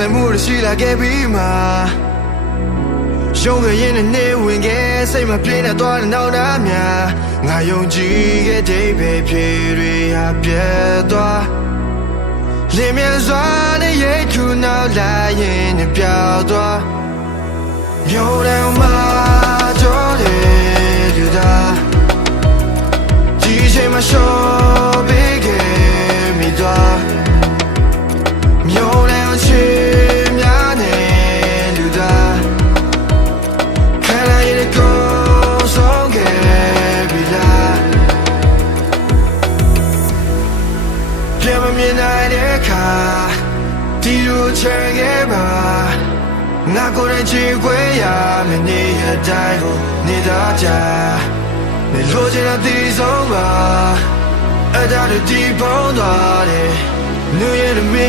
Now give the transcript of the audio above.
ဆိုင်မှုရှိလာခဲ့ပြီးမှရုံးရရင်နဲ့နေဝင်ခဲ့စိတ်မပြေနဲ့သွားတဲ့နောက်သားများငါယုံကြည်ခဲ့တဲ့ပဲပြေတွေဟာပြတ်သွားလင်းမြန်စွာနဲ့ရိတ်ခုနောက်လာရင်နဲ့ပြောက်သွားမျိုးတယ်မှာကြောတယ်လူသားဒီချိန်မှာရှော့ မမြင်နိုင်တဲ့အခါဒီလိုချင်ခဲ့ပါငါကိုယ်တိုင်ချေခွေးရမနေရတိုင်းကိုနေတာကြနေလို့ချင်တဲ့ဒီဆုံးပါအဲ့ဒါတွေဒီပုံသွားတယ် New Year to me